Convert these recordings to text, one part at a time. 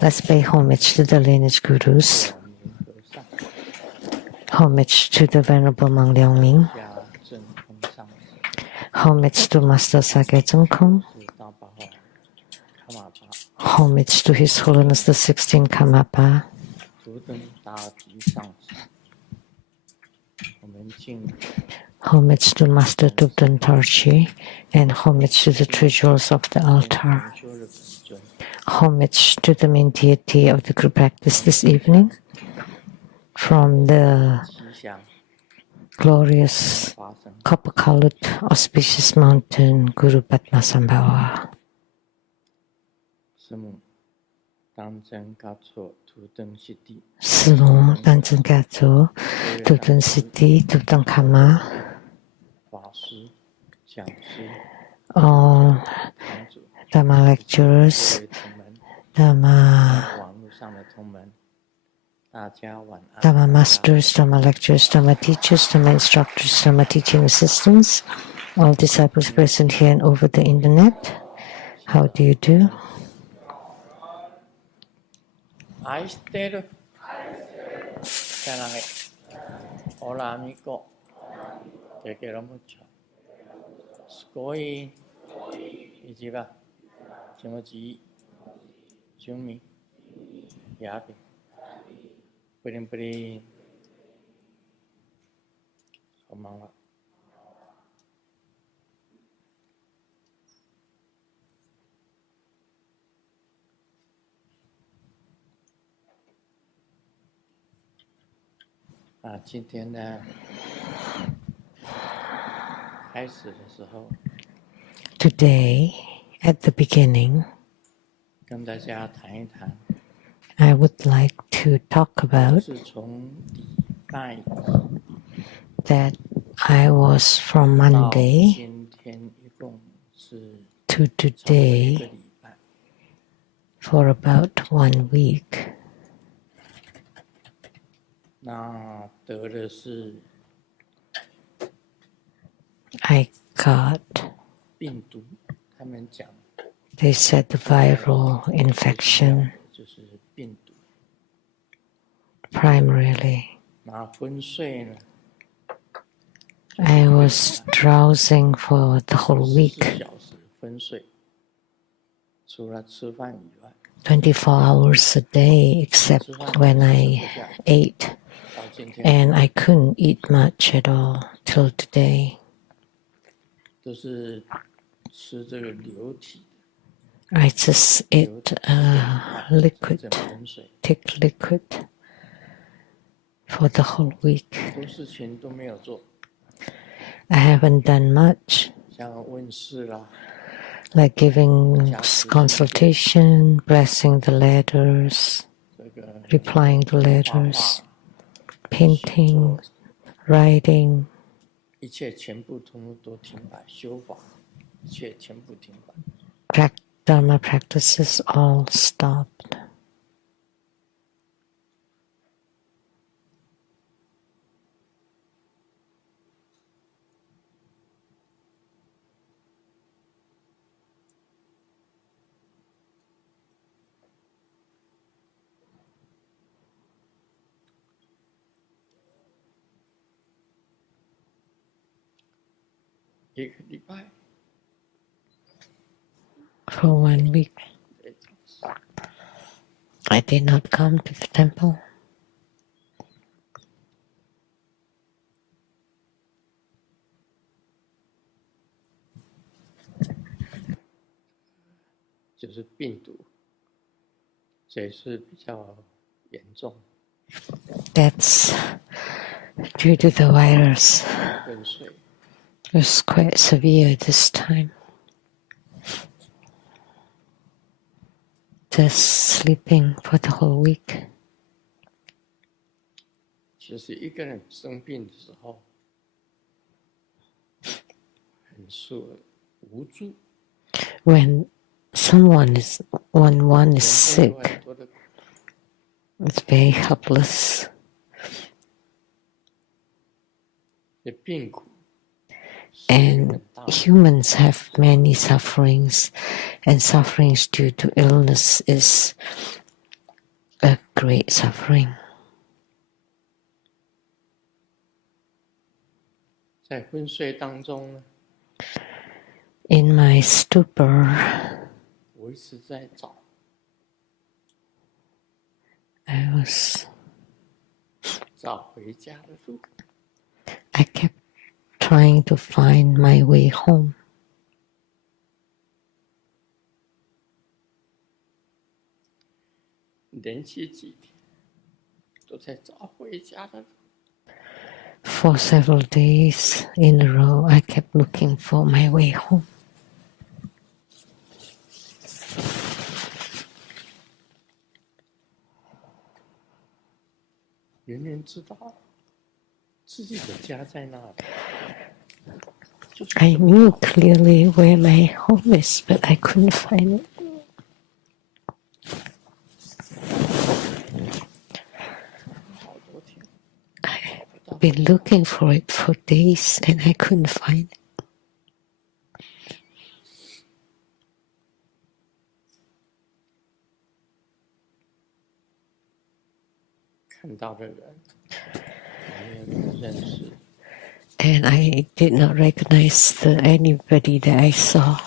Let's pay homage to the lineage gurus. Homage to the Venerable Mang Liangming. Homage to Master Sage Zhengkong. Homage to His Holiness the 16th Karmapa. Homage to Master Dubden Tarchi, and homage to the three jewels of the altar. Homage to the main deity of the group practice this evening from the glorious copper-colored auspicious mountain Guru Padmasambhava. Simo Tanzan Gato, Tutan Siti, Tutan Kama, all Dhamma lecturers, Dhamma masters, Dhamma lecturers, Dhamma teachers, Dhamma instructors, Dhamma teaching assistants, all disciples present here and over the internet. How do you do? Hola amigo, te quiero mucho. Scoy, Ijiba, Chimoji, Jumi, Yabi, Prim, Omawa. Today, at the beginning, I would like to talk about that I was from Monday to today for about 1 week. I got, they said, the viral infection, primarily. I was drowsing for the whole week, 24 hours a day, except when I ate. And I couldn't eat much at all till today. I just ate liquid, thick liquid for the whole week. I haven't done much, like giving consultation, blessing the letters, replying to letters, painting, writing. Dharma practices all stopped. For 1 week, I did not come to the temple. That's due to the virus. It was quite severe this time. Just sleeping for the whole week. When one is sick, it's very helpless. And humans have many sufferings, and sufferings due to illness is great suffering. 在昏睡当中呢， In my stupor, 我一直在找 I was 找回家的路。 I kept trying to find my way home. 连续几天都在找回家的路。 For several days in a row, I kept looking for my way home. 明明知道自己的家在那里， I knew clearly where my home is, but I couldn't find it. 好多天 I've been looking for it for days and I couldn't find it. 看到的人，我也不认识。 And I did not recognize anybody that I saw.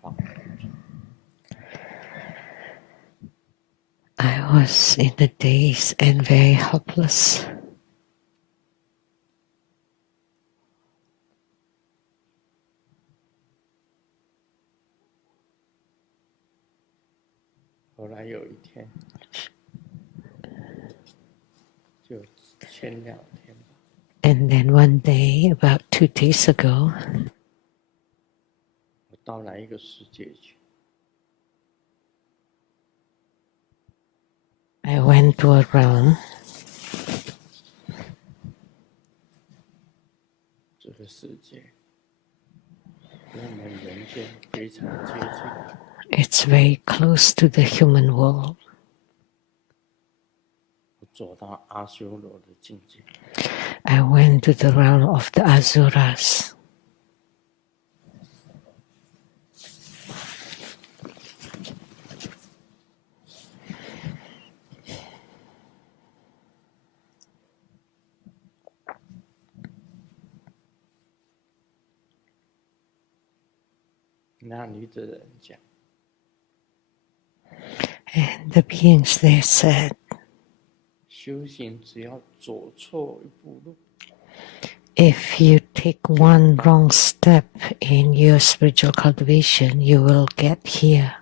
好， I was in a daze and very helpless. 后来有一天，就前2天吧， And then one day, about 2 days ago, 我到哪一个世界去？ I went to a realm. 这个世界跟我们人间非常接近。 It's very close to the human world. 我走到阿修罗的境界， I went to the realm of the Asuras. 那里的人讲， And the beings there said, 修行只要走错一步路， if you take one wrong step in your spiritual cultivation, you will get here.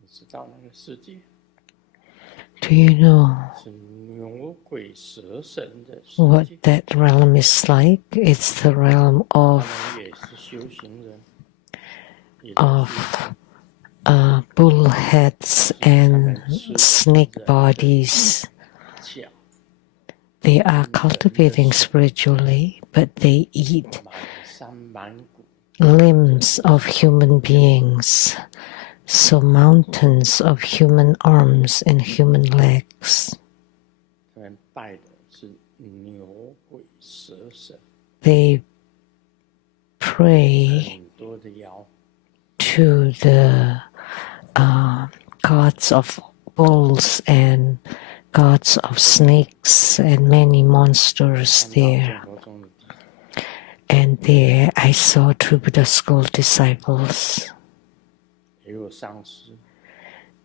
你知道那个世界 Do you know 是牛鬼蛇神的世 what 界， that realm is like? It's the realm 他 of 们也是修行人，也是 of bullheads and snake bodies. 脚 They are cultivating spiritually, but they eat 满山满谷， limbs of human beings. So mountains of human arms and human legs. 他们拜的是牛鬼蛇神， They pray 很多的妖， to the gods of bulls and gods of snakes and many monsters 看到 there. 生活中的地方， And there I saw true Buddha school disciples 也有上师，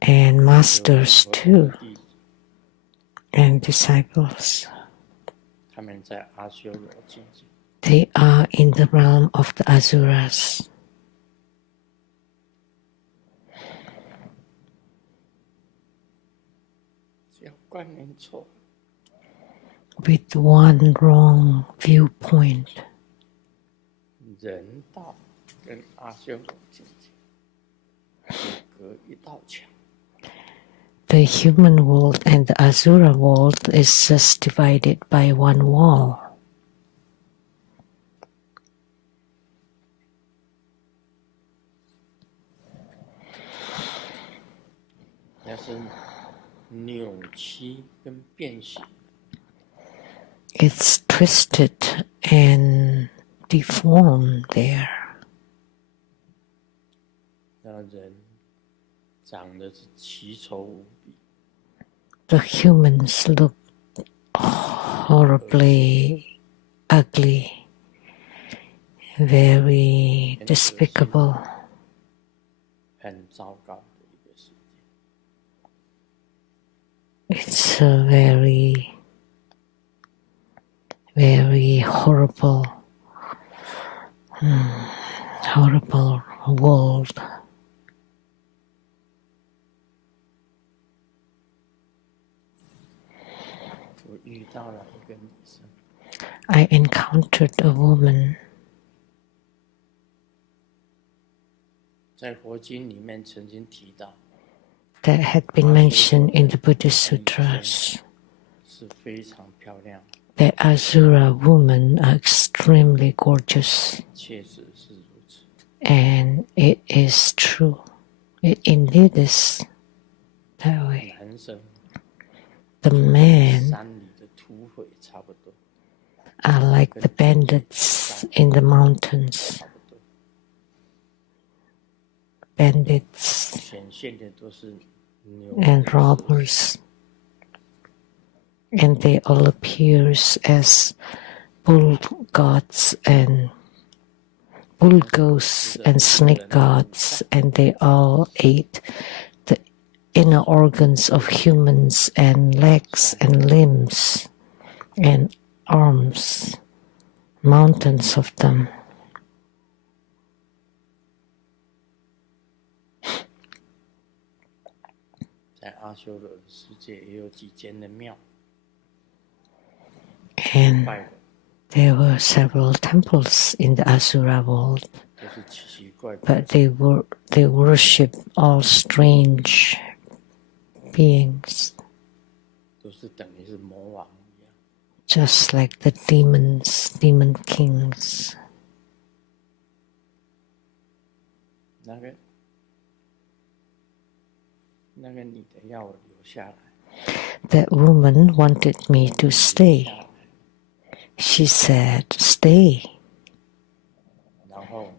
and 也有 masters 生活中 too 的弟子， and disciples. 他们在阿修罗境界。 They are in the realm of the Asuras. 只要观念错， With one wrong viewpoint, 人道跟阿修罗境界就隔一道墙。 the human world and the Asura world is just divided by one wall. 那是扭曲跟变形， it's twisted and deformed there. 那人长得是奇丑无比。The humans look horribly ugly, very despicable. 很糟糕的一个世界。It's a very, very horrible, horrible world. 我遇到了一个女生。I encountered a woman. 在佛经里面曾经提到 that had been mentioned in the Buddhist sutras. 是非常漂亮。The Asura women are extremely gorgeous. 确实是如此。And it is true. It indeed is that way. 男生 The men 山里的土匪差不多。are like the bandits in the mountains. Bandits and robbers, and they all appear as bull gods and bull ghosts and snake gods, and they all ate the inner organs of humans and legs and limbs and arms, mountains of them. 在阿修罗的世界也有几间的庙。And there were several temples in the Asura world, but they worship all strange beings, just like the demons, demon kings. 那个女的要我留下来。That woman wanted me to stay. She said, "Stay." 然后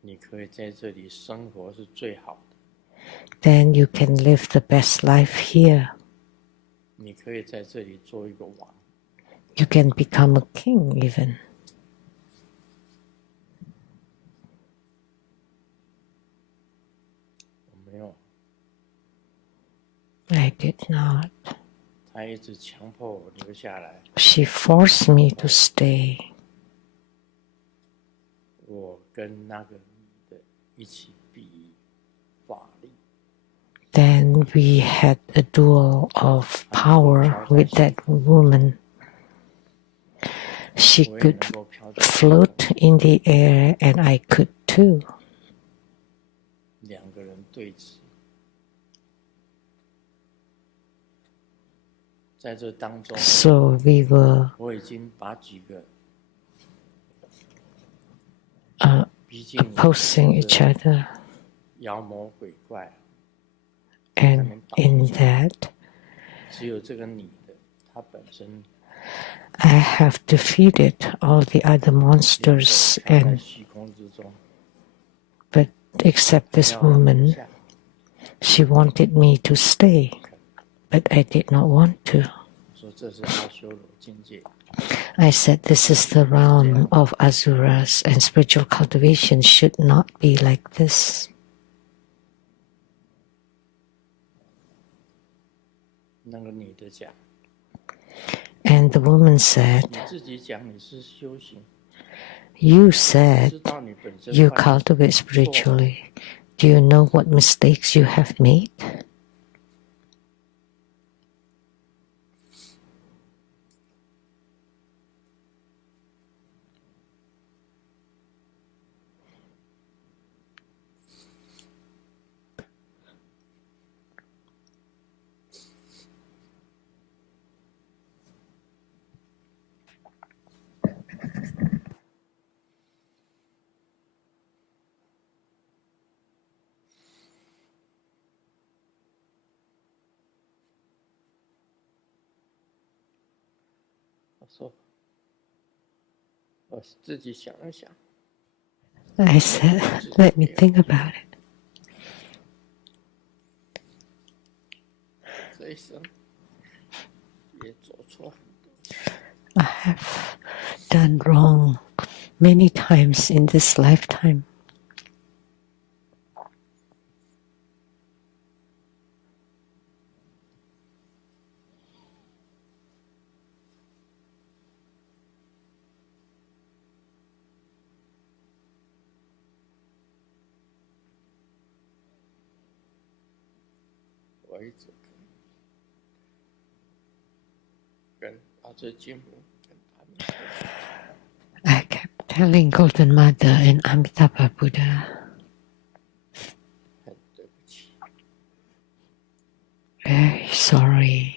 你可以在这里生活是最好的。Then you can live the best life here. 你可以在这里做一个王。You can become a king even. 我没有。I did not. 她一直强迫我留下来。She forced me to stay. 我跟那个女的一起比法力。Then we had a duel of power with that woman. She could float in the air, and I could too. 两个人对峙。在这当中 So we were 我已经把几个 opposing each other. 妖魔鬼怪 And in that, 只有这个女的她本身 I have defeated all the other monsters, but except this woman, she wanted me to stay, but I did not want to. I said this is the realm of Asuras, and spiritual cultivation should not be like this. 那个女的讲 And the woman said, 你自己讲你是修行 You said 知道你本身 you 犯 cultivate spiritually. Do you know what mistakes you have made? 我说我自己想一想。 I said, let me think about it. 这一生也做错很多事， I have done wrong many times in this lifetime. 我一直跟大智金母跟阿弥陀佛 I kept telling Golden Mother and Amitabha Buddha, 很对不起， very sorry.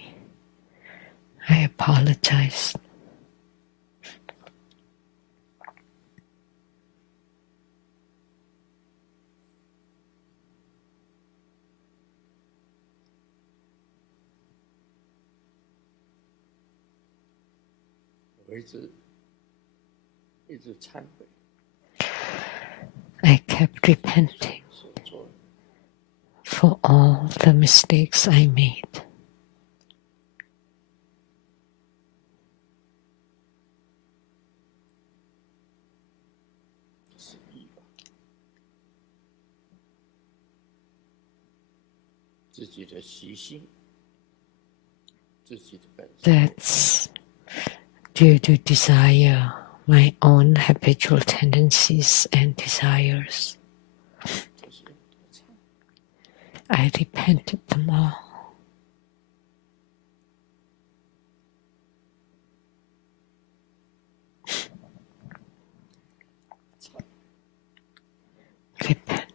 I apologize. 我一直忏悔 I kept repenting 所做的， for all the mistakes I made. 是依法，自己的习性，自己的本性， That's due to desire, my own habitual tendencies and desires. 这些都忏。 I repented them all. 忏 Repent.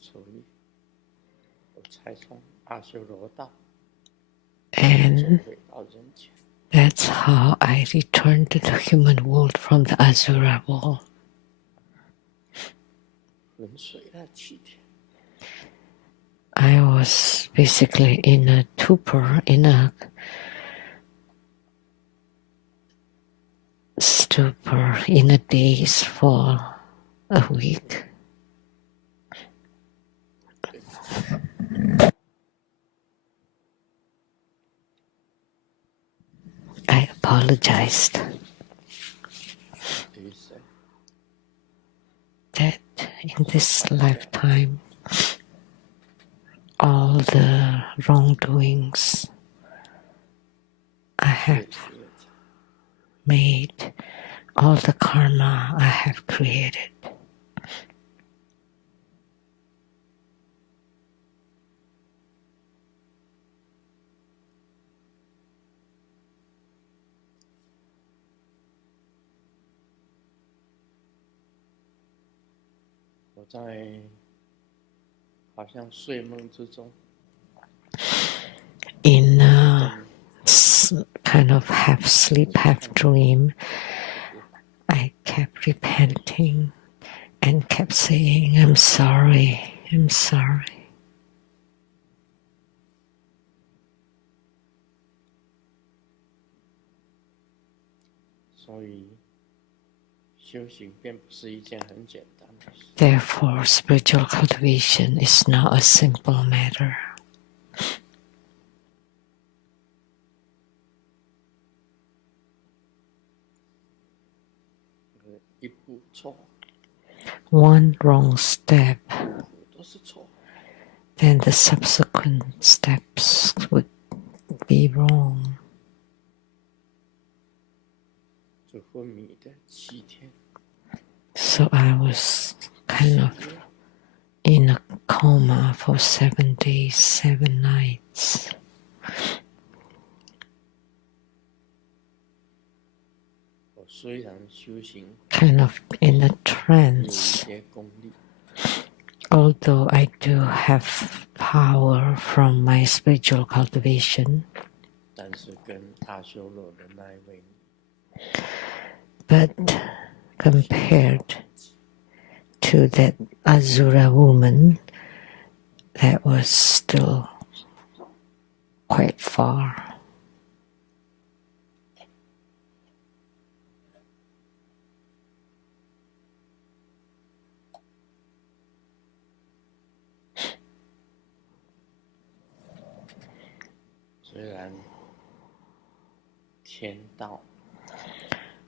所以我才从阿修罗道 And 回到人间， that's how I returned to the human world from the Asura world. 昏睡了7天， I was basically in a torpor, in a stupor, in a daze for a week. 对不起， I apologized 这一生 that in this lifetime, all the wrongdoings I 对 have 不起了， made, all the karma I have created, 我在好像睡梦之中， in a kind of half sleep, half dream, I kept repenting and kept saying, I'm sorry, I'm sorry. 所以修行并不是一件很简单的事。 Therefore, spiritual cultivation is not a simple matter. 一步错， One wrong step, 步步都是错， then the subsequent steps would be wrong. 就昏迷的7天， So I was kind of in a coma for 7 days, 7 nights. 我虽然修行 Kind of in a 有一 trance, 些功力， although I do have power from my spiritual cultivation, 但是跟阿修罗的那一位 but compared to that Asura woman, that was still quite far.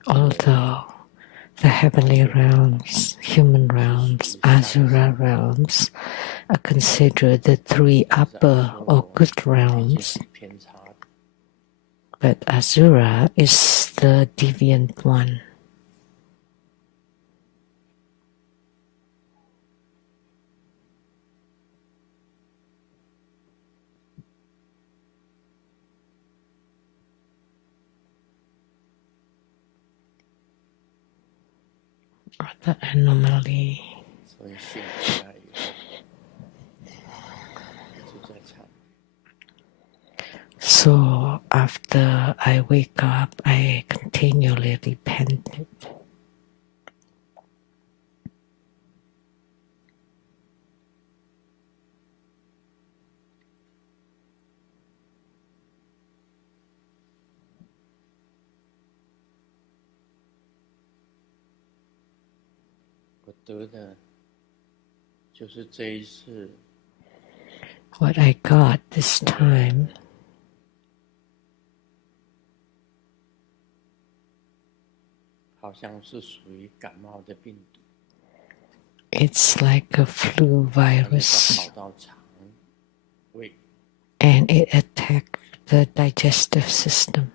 Although the heavenly realms, human realms, Asura realms are considered the three upper or good realms, but Asura is the deviant one. Or the anomaly. So after I wake up, I continually repented. What I got this time it's like a flu virus, and it attacked the digestive system.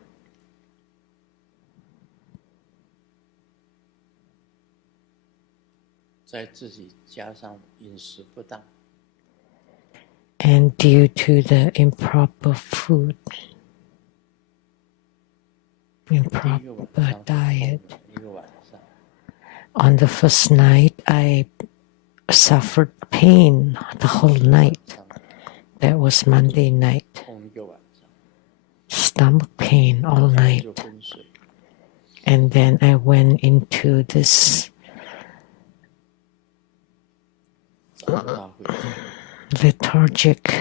And due to the improper food, improper diet, on the first night I suffered pain the whole night. That was Monday night. Stomach pain all night. And then I went into this lethargic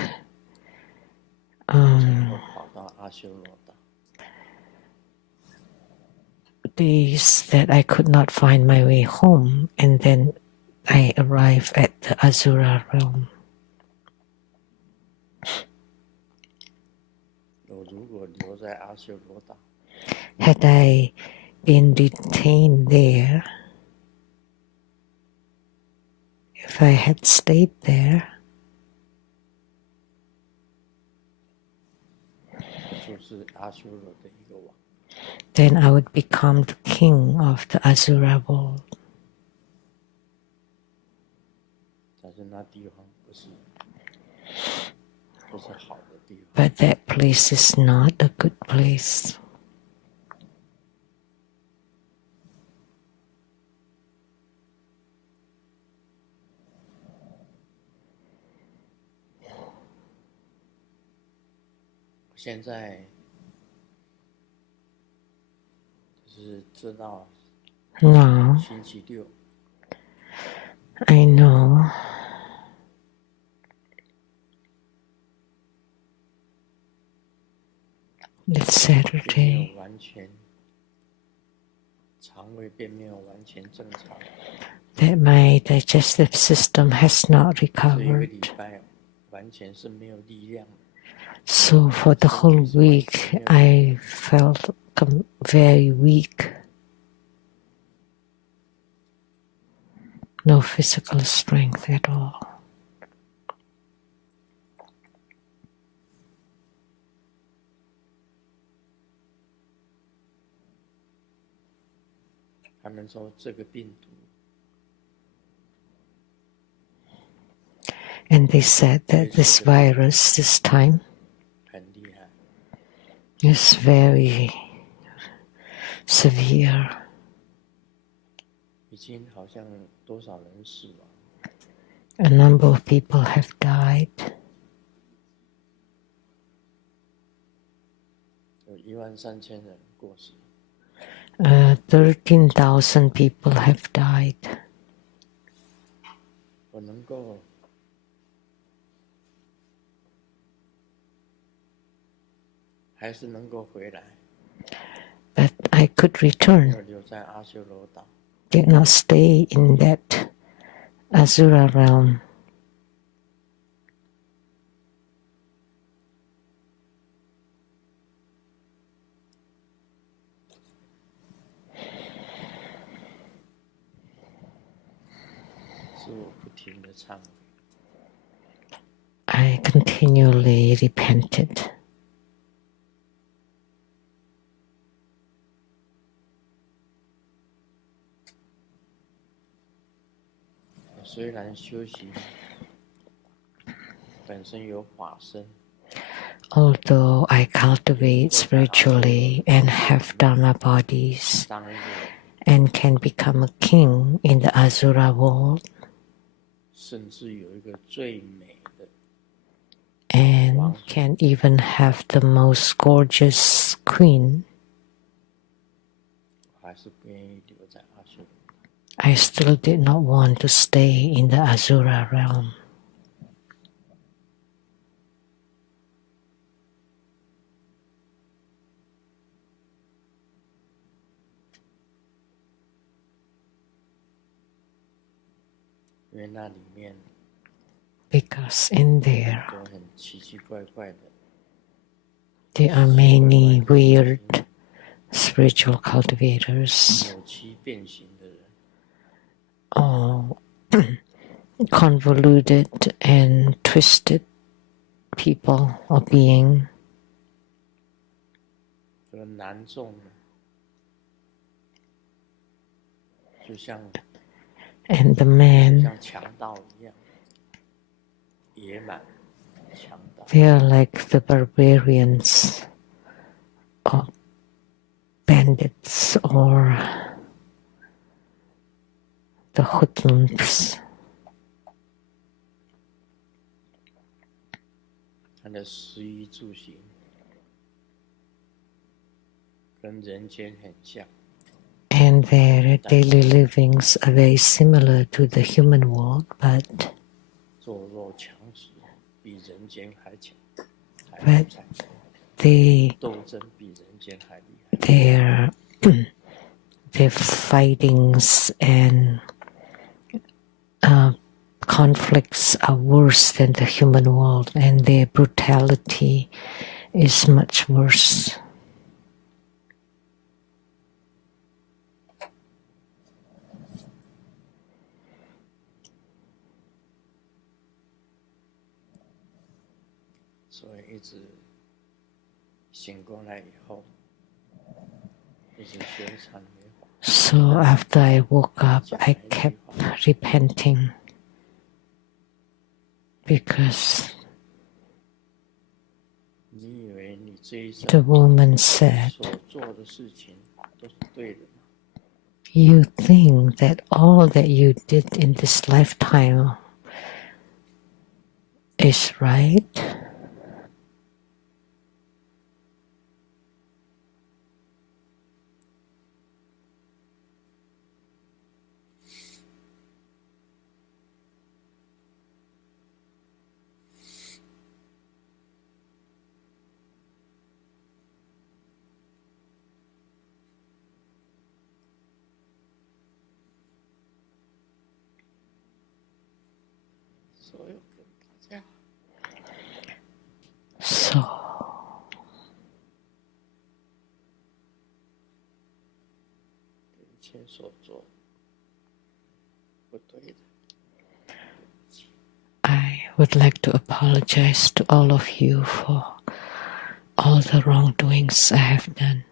days that I could not find my way home, and then I arrived at the Asura realm. Had I been detained there, if I had stayed there, then I would become the king of the Asura world. But that place is not a good place. Now, I know it's Saturday. That my digestive system has not recovered. So for the whole week, I felt very weak. No physical strength at all. And they said that this virus this time is very severe. A number of people have died. 13,000 people have died. 我能够还是能够回来， but I could 没 return, 有留在阿修罗岛。 did not stay in that Asura realm. 是我不停的忏悔。 I continually repented. 我虽然修行本身有法身， Although I cultivate spiritually and have Dharma bodies 当一个 and can become a king in the Asura world 甚至有一个最美的 and can even have the most gorgeous queen, 我还是不愿意留在阿修罗。 I still did not want to stay in the Asura realm. 因为那里面 Because in there 都很奇奇怪怪的， there are many weird spiritual cultivators, 扭曲变形的人， all convoluted and twisted people or being. 这个男众呢，就像 And the 就 men, 像强盗一样，野蛮强盗。 they are like the barbarians or bandits or the hoodlums. 他的食衣住行跟人间很像， And their daily livings are very similar to the human world, but 弱肉强食，比人间还强，还 But 厉害， they 斗争比人间还厉害。 their fightings and conflicts are worse than the human world, and their brutality is much worse. 所以一直醒过来以后，一直修忏悔法。 So after I woke up, I kept repenting because 你以为你这一生 the woman said, 所做的事情都是对的吗？ "You think that all that you did in this lifetime is right?" 所以我跟大家 So 一切所做不对的， I would like to apologize to all of you for all the wrongdoings I have done.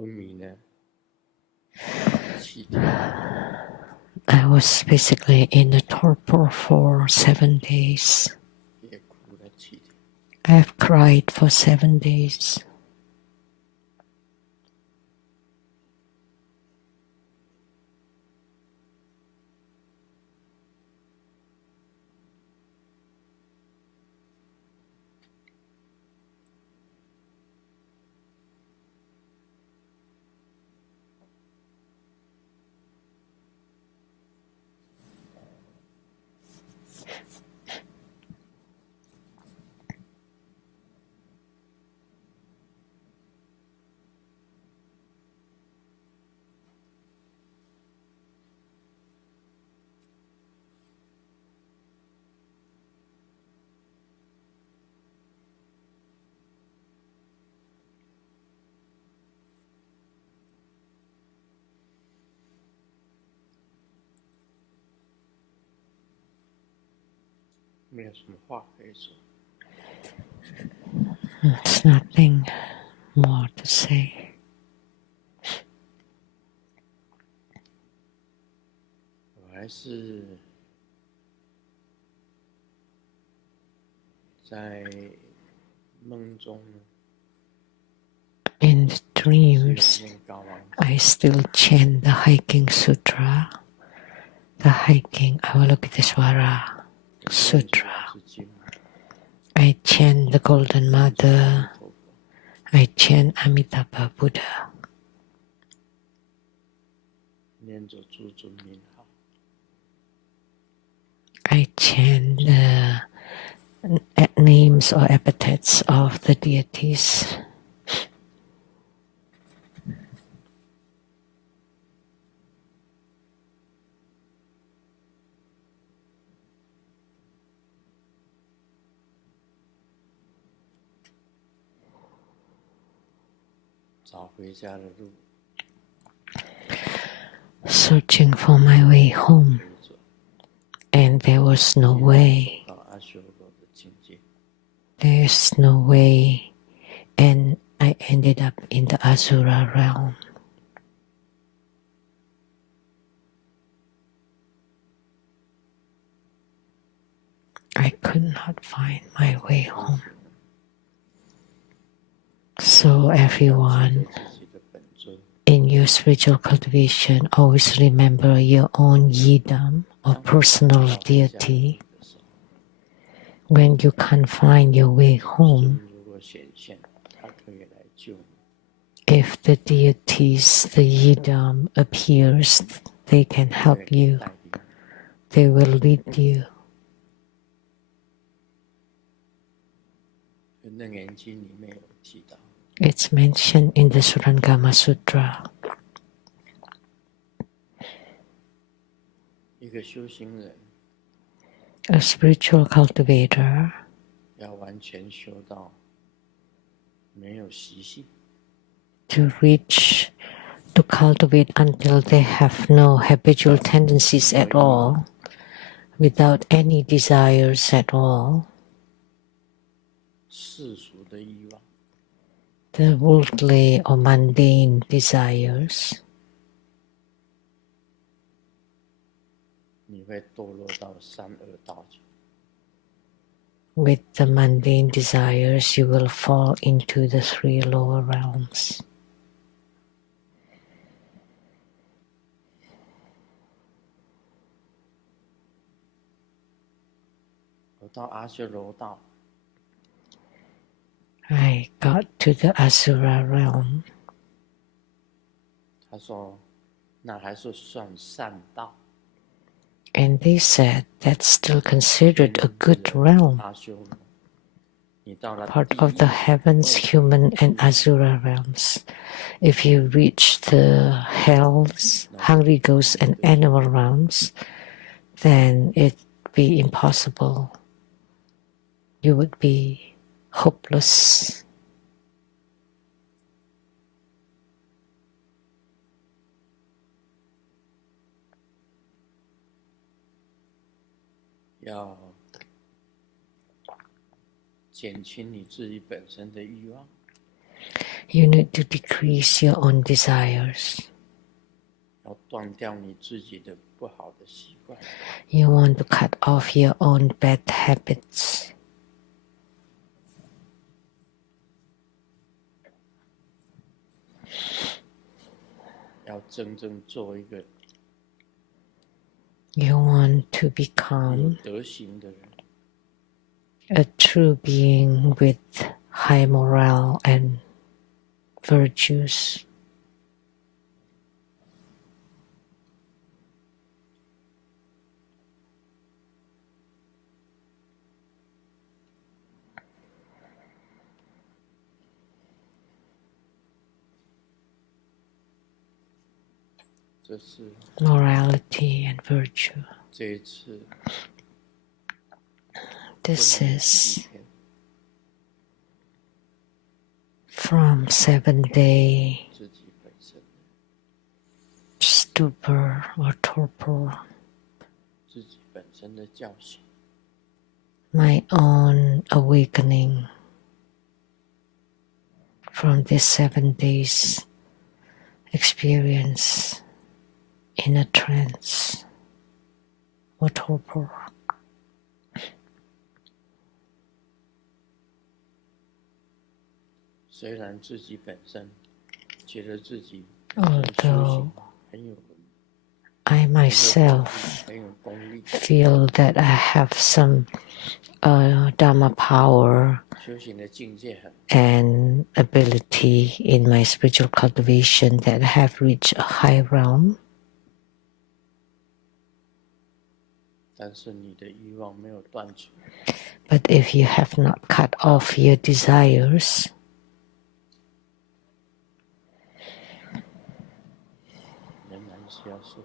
昏迷呢，气体 I was basically in a torpor for 7 days. 也哭了7天。 I've cried for 7 days.没有什么话可以说。 There's nothing more to say. 我还是在梦中 In the 是 dreams, 念高王 I still chant the Hiking Sutra, the Hiking Avalokitesvara 经 Sutra. 是经， I chant the Golden 阿 Mother. 弥陀佛， I chant Amitabha Buddha. 念着诸尊名号， I chant the names or epithets of the deities. 找回家的路， Searching for my way home, 可以走 and there was no way. 到阿修罗的境界。 There's no way, and I ended up in the Asura realm. I could not find my way home. So everyone, 自己的本尊， in your spiritual cultivation, always remember your own yidam or personal deity. 的时候， When you can't find your way 尊 home, 如果显现，他可以来救你。 if the deities, the yidam appears, they can help 可以 you. 带领你。 They will lead you. 楞严经里面有提到， It's mentioned in the Surangama Sutra. 一个修行人 A spiritual cultivator 要完全修到没有习性， to reach, to cultivate until they have no habitual tendencies at all, without any desires at all, 世俗的欲望， the worldly or mundane desires, 你会堕落到三恶道去。 with the mundane desires, you will fall into the 3 lower realms. 我到阿修罗道， I got to the Asura realm. 他说那还是算善道。 And they said that's still considered a good realm, 阿修罗，你到了 part 地 of the 狱 heavens, human, and Asura realms. If you reach the hells, hungry ghosts, and animal realms, then it'd be impossible. You would be hopeless. 要减轻你自己本身的欲望， You need to decrease your own desires. 要断掉你自己的不好的习惯。 You want to cut off your own bad habits. 要真正做一个 You want to 有 become 德行的人， a true being with high morale and virtues. 这是 Morality and virtue. 这一次 This 7 is 天 from 7-day 自己本身 stupor or torpor, 自己本身的觉醒， my own awakening from this 7 days experience in a trance or torpor. 虽然自己本身觉得自己 Although 很有 I myself 很有功力， feel that I have some Dharma power 修行的境界很 and ability in my spiritual cultivation that have reached a high realm, 但是你的欲望没有断除， but if you have not cut off your desires, 仍然是要受。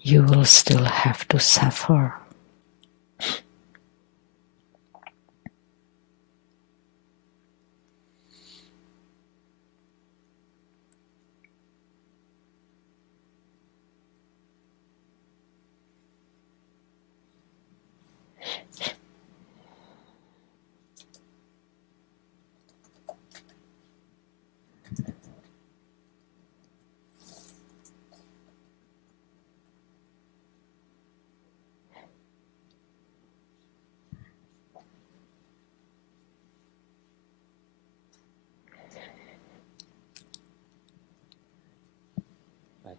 you will still have to suffer.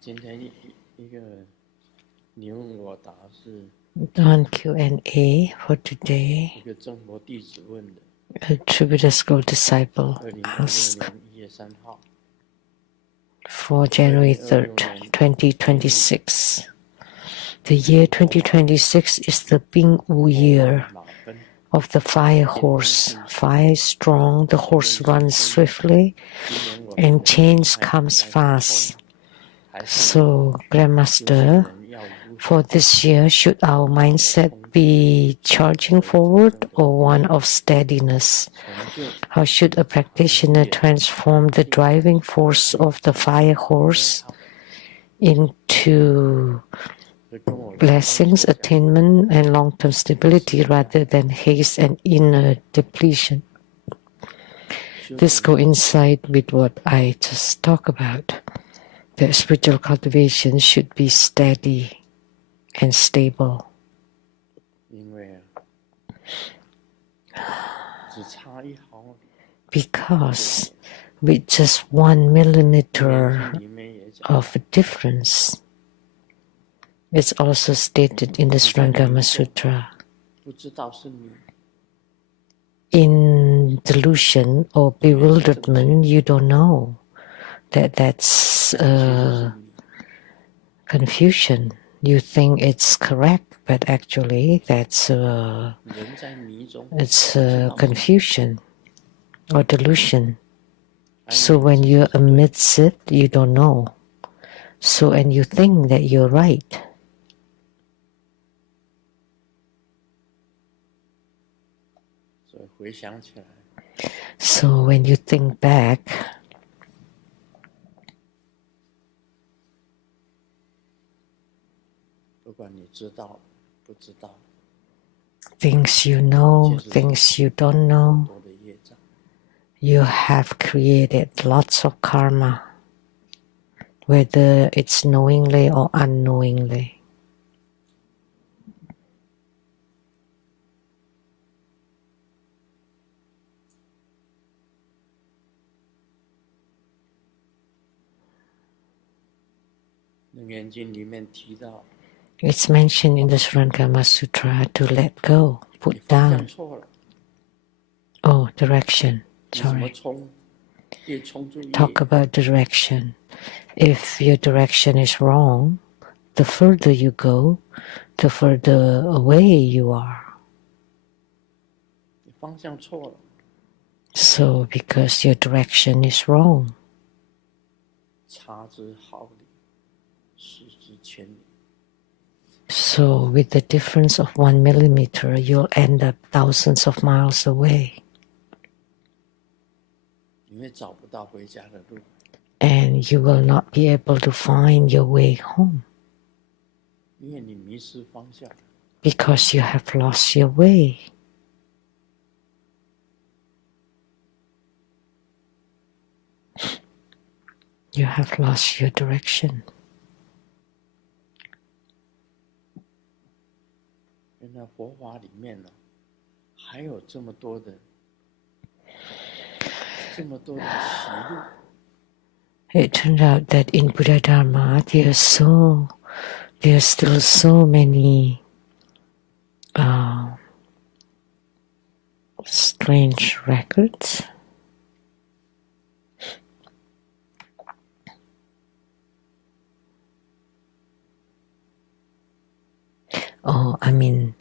今天一个你问我答是 On Q&A for today, 一个真佛弟子问的， a Tribhuta School disciple 2026 asked 年1月3号， for January 3rd, 2026. The year 2026 is the Bing Wu year 马奔 of the fire horse. Fire is strong, the horse runs swiftly, 今年我 and change 还 comes 在当中 fast. 还是 So, 修行 Grandmaster, 人要如何 for this year, should our mindset be charging forward or one of steadiness? 成就 How should a practitioner transform the driving force of the fire horse into 会跟我 blessings, attainment, and long-term stability rather than haste and inner depletion? This coincides with what I just talked about. The spiritual cultivation should be steady and stable. 因为只差1毫 Because with just 1 millimeter 里面也讲 of a difference, it's also stated in the Surangama Sutra. 不知道是你 In delusion or bewilderment, you don't know that that's 其实是你 confusion. You think it's correct, but actually that's 人在迷中 it's 不知道是 confusion or delusion. 还 So 以为 when 自己 you're 是对 amidst it, you don't know. So and you think that you're right. 所以回想起来， So when you think back, 不管你知道不知道， things you know, things you don't know, 多的业障， you have created lots of karma. whether it's knowingly or unknowingly. It's mentioned in the Surangama Sutra to let go, put down. Oh, direction. Sorry. Talk about direction. If your direction is wrong, the further you go, the further away you are. So, because your direction is wrong, so with the difference of 1 millimeter, you'll end up thousands of miles away. And you will not be able to find your way home because you have lost your way. You have lost your direction. It turned out that in Buddha Dharma there are still so many strange records. Oh, I mean,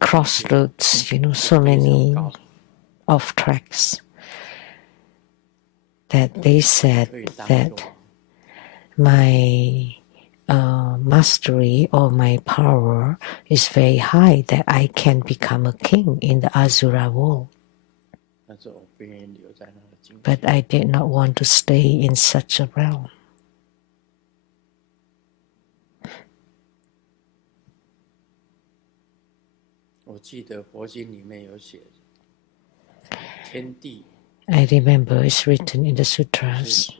crossroads, so many off tracks that they said that my mastery or my power is very high, that I can become a king in the Asura world. But I did not want to stay in such a realm. I remember it's written in the sutras.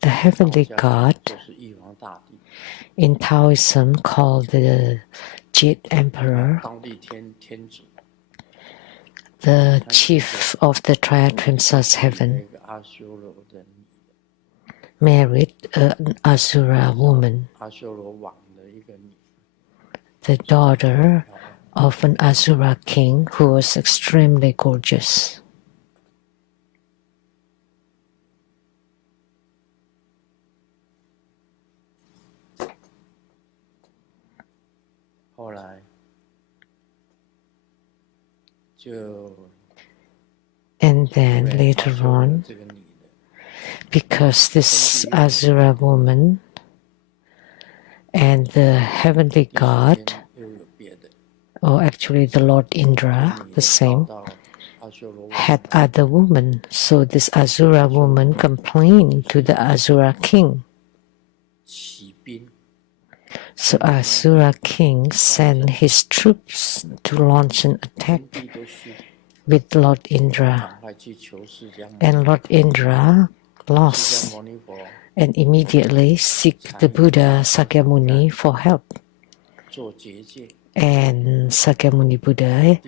The heavenly God, in Taoism called the Jade Emperor, the chief of the Triadvimsa's heaven, married an Asura woman, the daughter of an Asura king who was extremely gorgeous. And then later on, because this Asura woman and the heavenly God, or actually the Lord Indra, the same, had other women. So this Asura woman complained to the Asura king. So Asura king sent his troops to launch an attack with Lord Indra. And Lord Indra lost and immediately seek the Buddha Sakyamuni for help. And Sakyamuni Buddha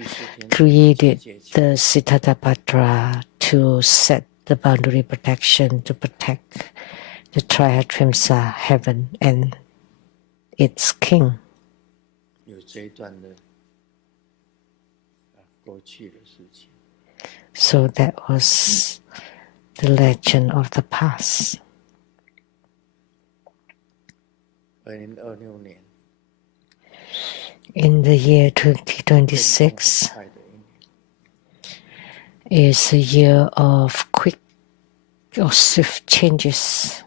created the Siddharthapatra to set the boundary protection to protect the Triadvimsa heaven and its king. So that was the legend of the past. In the year 2026 is a year of quick or swift changes.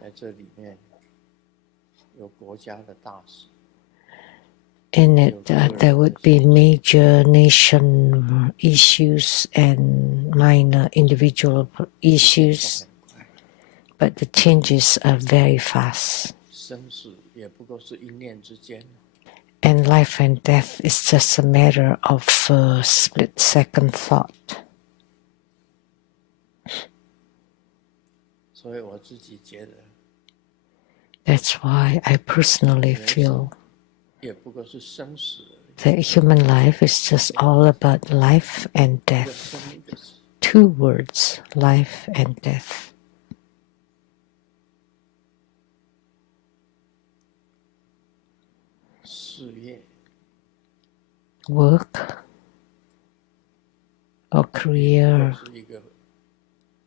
In it, there would be major nation issues and minor individual issues, but the changes are very fast. And life and death is just a matter of a split-second thought. 所以我自己觉得 That's why I personally 人 feel 生也不过是生死而已， that human life is just all about life and 一个生 death. 一个死， Two words, life and death. 事业 Work or 都 career, 是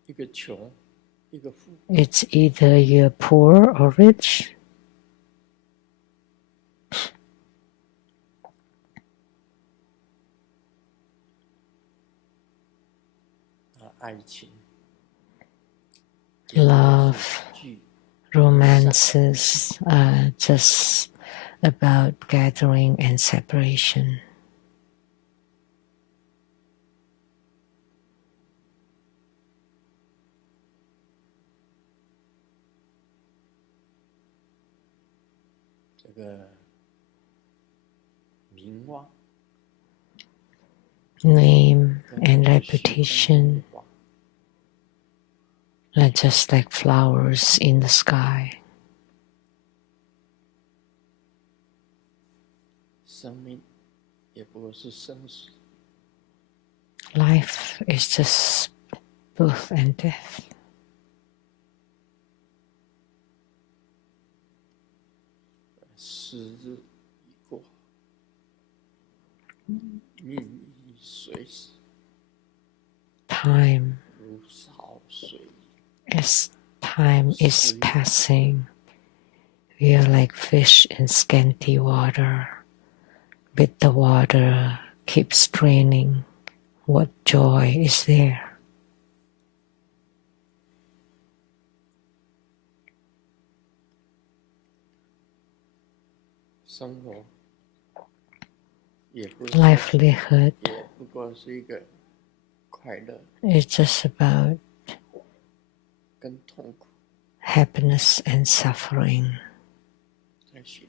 一个穷一个富， it's either you're poor or rich. 爱情也不过 Love, 是聚 romances are just about gathering and separation. 这个名望 Name 跟 and 虚空中 reputation 的望， are just like flowers in the sky. 生命也不过是生死， Life is just birth and death. 时日已过，命已随时， Time, 如潮水影， as time is passing, we are like fish in scanty water. But the water keeps draining. What joy is there? 生活也不是 Livelihood 也不过是一个快乐 is just about 跟痛苦 happiness and suffering 在循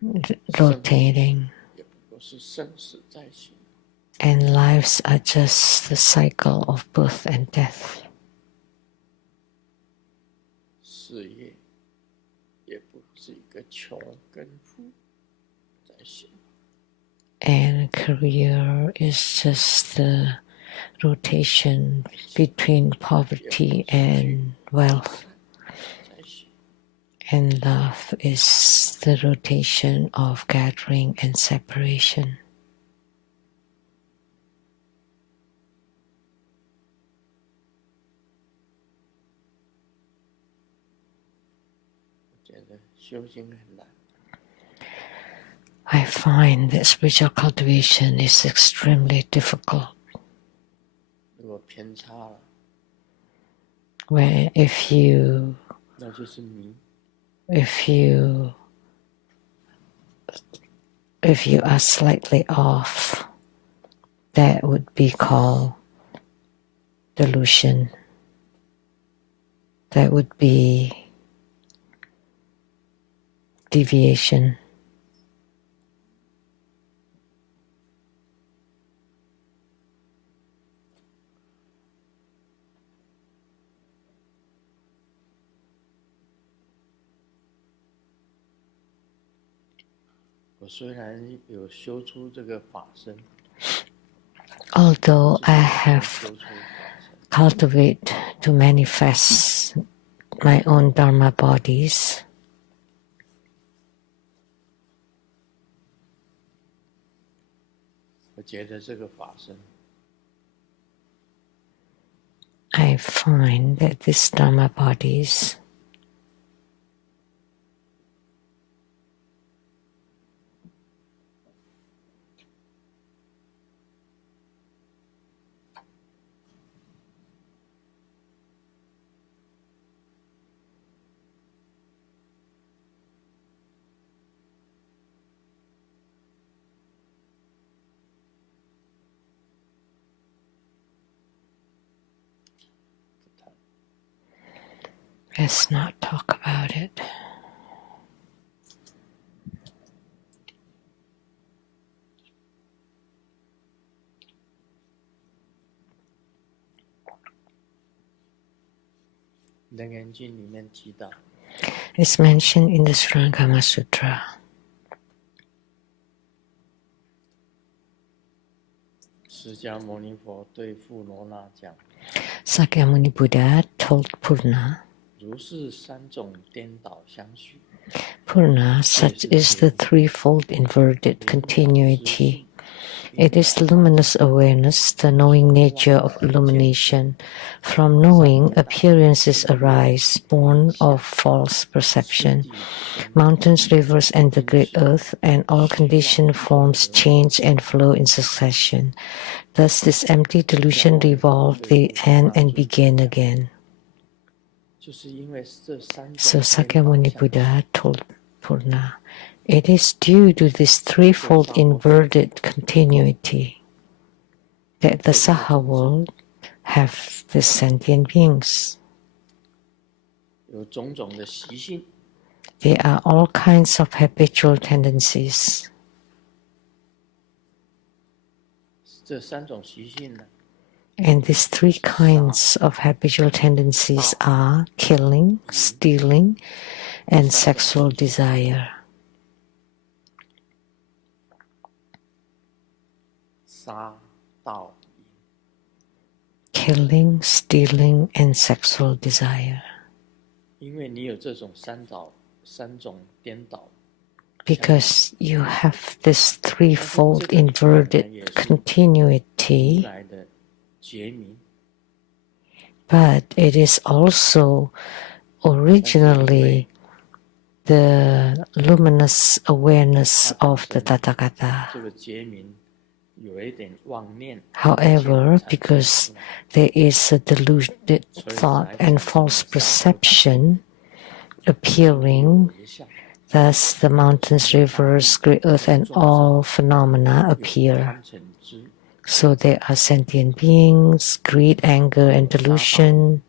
环， rotating, 也不过是生死在循环， and lives are just the cycle of birth and death. 事业也不是一个穷跟富在循环， And career is just the rotation between poverty and wealth. 在循环， And love is the rotation of gathering and separation. 我觉得修行很难， I find that spiritual cultivation is extremely difficult. 如果偏差了， Where那就是迷， if you are slightly off, that would be called delusion. That would be deviation. 我虽然有修出这个法身， Although I have 修出法身， cultivate to manifest my own Dharma bodies, 我觉得这个法身 I find that these Dharma bodies let's not talk about it. 楞严经里面提到， It's mentioned in the Surangama Sutra. 释迦牟尼佛对富罗那讲， Sakyamuni Buddha told Purna, 如是三种颠倒相续， Purna, such is the threefold inverted continuity. It is luminous awareness, the knowing nature of illumination. From knowing, appearances arise, born of false perception. Mountains, rivers, and the great earth, and all conditioned forms change and flow in succession. Thus this empty delusion revolve, they end and begin again. 就是因为这三种 So 颠倒 Sakyamuni 相续 Buddha told Purna, it is due to this threefold inverted continuity that the Saha world have the sentient beings. 有种种的习性， There are all kinds of habitual tendencies. 这三种习性呢， And these three kinds of habitual tendencies are killing, stealing, and sexual desire. 杀盗淫， Killing, stealing, and sexual desire. 因为你有这种三种颠倒， Because you have this threefold inverted continuity, 来的觉明， but it is also originally the luminous awareness of the Tathagata. 这个觉明有一点妄念， However, because there is a deluded thought and false perception appearing, 为相， thus the mountains, rivers, great earth, and all phenomena appear. 贪嗔痴， So there are sentient beings, greed, anger, and delusion,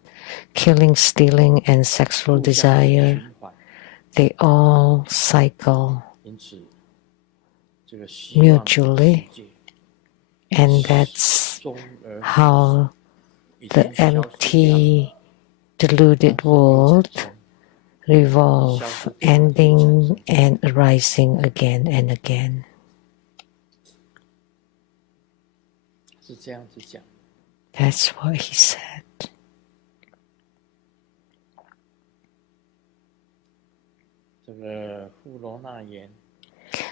killing, stealing, and sexual 互相的 desire. 循环， They all cycle 因此这个希望的 mutually, 世界 and that's 终而 how 已 the 经消失掉， empty, deluded world revolve, ending and arising again and again. 是这样子讲。 That's what he said. 这个富罗那言，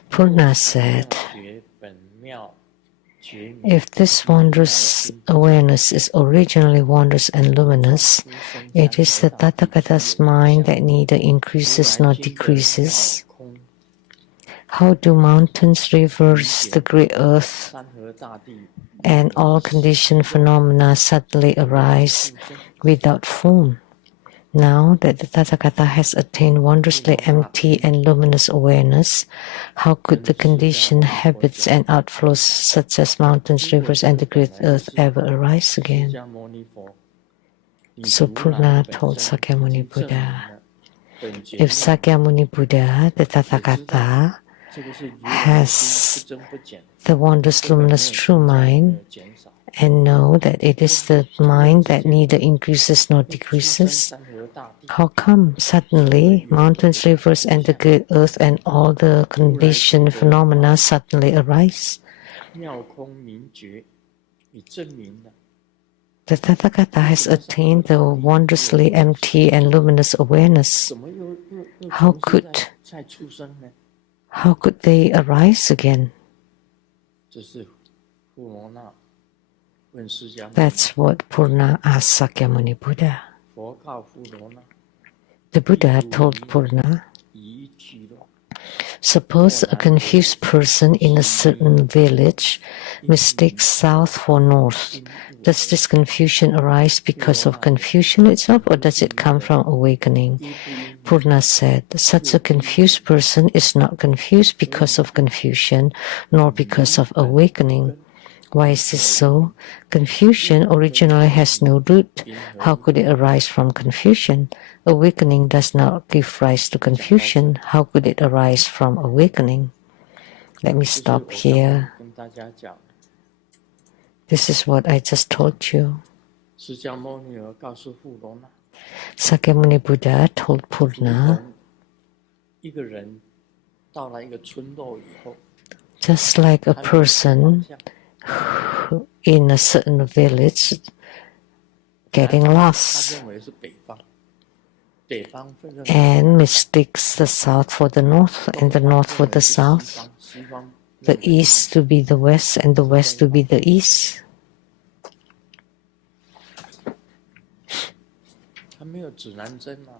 Purna said, 觉本妙觉明， if this wondrous awareness is originally wondrous and luminous, it is the Tathagata's mind that neither increases nor decreases. How do mountains, rivers, the great earth, 山河大地 and all conditioned phenomena suddenly arise without form? Now that the Tathagata has attained wondrously empty and luminous awareness, how could the conditioned habits and outflows such as mountains, rivers, and the great earth ever arise 释 again? 迦牟尼佛，你 So 如 Purna 来本 told 身 Sakyamuni 已经证明 Buddha, 了本觉 if 妙， Sakyamuni Buddha, the Tathagata, 这个是如来的心 has 不增不减， the wondrous 根本没有 luminous true 增加没 mind, 有减少。 and know that it is the mind that neither increases nor 出生 decreases, 山河大地， how come suddenly mountains, rivers, and the great earth and all the conditioned phenomena suddenly arise? 妙空明觉，你证明了 The Tathagata has attained the wondrously empty and luminous awareness. 怎么又 How 重新 could 再出生呢？ how could they arise again? 这是富罗那问释迦牟尼， That's what Purna asked Sakyamuni Buddha. 佛告富罗那， The Buddha told Purna, 一俱乱， suppose a confused person in a certain village mistakes south for north. Does this confusion arise because of confusion itself, or does it come from awakening? Purna said, such a confused person is not confused because of confusion, nor because of awakening. Why is this so? Confusion originally has no root. How could it arise from confusion? Awakening does not give rise to confusion. How could it arise from awakening? Let me 这是 stop 我刚 here. 跟大家讲， This is what I just told you. 释迦牟尼儿告诉富罗那， Sakyamuni Buddha told 如 Purna, 同一个人到了一个村落以后， just like a 他迷失方 person 向， in a certain village 他 getting 他 lost 认为是北方，北方认为是 and 南方， mistakes the south for the north and the 东方 north for 认 the 为是西 south, 方，西方 the 认为是 east to be the west and the west to be the east. 他没有指南针啊，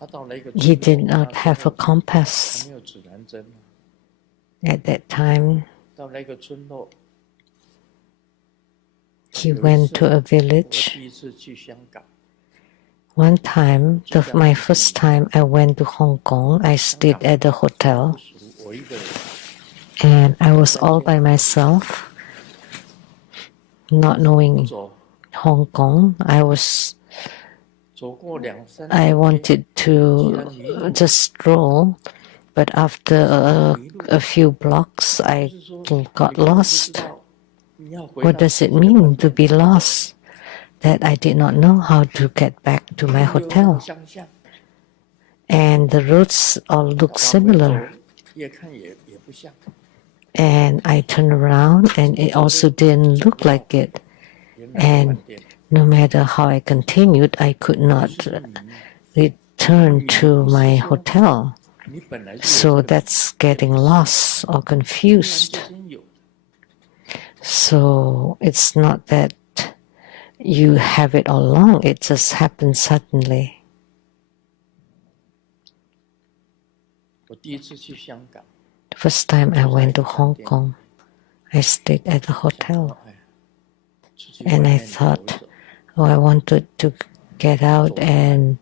他到了一个 He 村 did 落， not 那 have 时 a 候还 compass 没有指南针啊， at that time. 到了一个村落， He 有一 went 次 to a 我 village. 第一次去香港， One time, my first time I went to Hong Kong, I 香 stayed 港 at the 不 hotel 熟，我一个人， and I was all by myself, not 我 knowing 走 Hong Kong. I 过2-3条街， wanted to just stroll, but after a few blocks, 不 I 是说 got 你根本不知 lost. 道你要回 What 到 does 自 it 己的饭 mean to 店 be 怎么走， lost? That I did not know how to get back to my 路又那么 hotel. 相像， And the roads all look 往回走 similar. 越看也不像， And I turned around and it also didn't look like it. 原来是饭 And 店， no matter how I continued, I could 这 not 就是迷。 return to my hotel. 你本来就有 So 这个 that's getting lost or 突然 confused. 之间有， So it's not that you have it all along, it just happens suddenly. 我第一次去香港， The first time I went to Hong Kong, I stayed at the 想说 hotel 哎，出去外 and I 面走一 thought, 走， oh, I wanted to get out and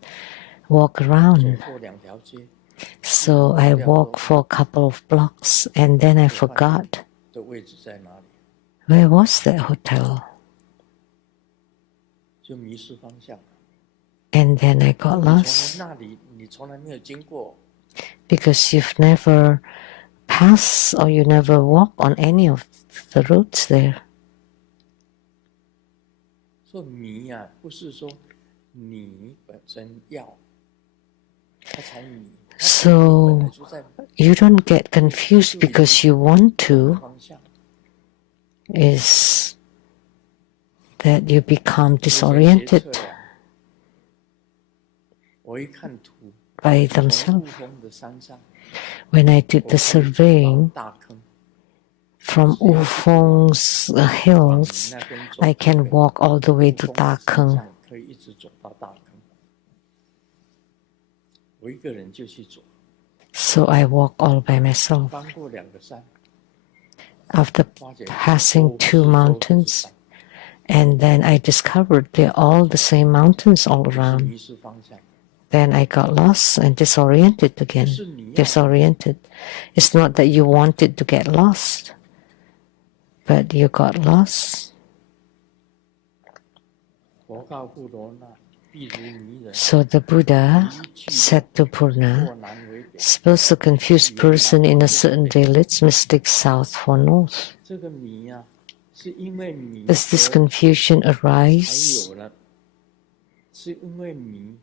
walk 走 around. 过2条街， So I walked for a couple of blocks and then I 这饭店 forgot 的位置在哪里， where was that hotel. 就迷失方向。 And then I got 你从 lost 那里，你从来没有经过， because you've never passed or you never walk on any of the roads there. 说迷啊，不是说你本身要，他才迷。 So you don't get confused because you want to, 方向 is that you become 我在学测 disoriented 量， 我一看图， by 从 themselves. 雾峰的山上， When I did 我 the 可以走到 surveying 大坑， from Wufeng's 往 hills, 你那边走， I 就 can 可以 walk all the way 雾 to 峰的山 Dakeng. 上可以一直走到大坑。我一个人就去走， So I walk all by myself. 翻过2个山， After 发觉 passing 2四周都是 mountains, 山， and then I discovered they're all the same mountains all 就是 around. 迷失方向。 Then I got lost and disoriented 不 again. 是你要， Disoriented. It's not that you wanted to get lost, but you got lost. 佛告富罗那，必如迷人， So the Buddha 迷去 said to 若 Purna, 难为表。 suppose a confused person in a certain village mistakes south for north. 这个迷啊，是因为迷 Does this 而 confusion 才 arise 有了，是因为迷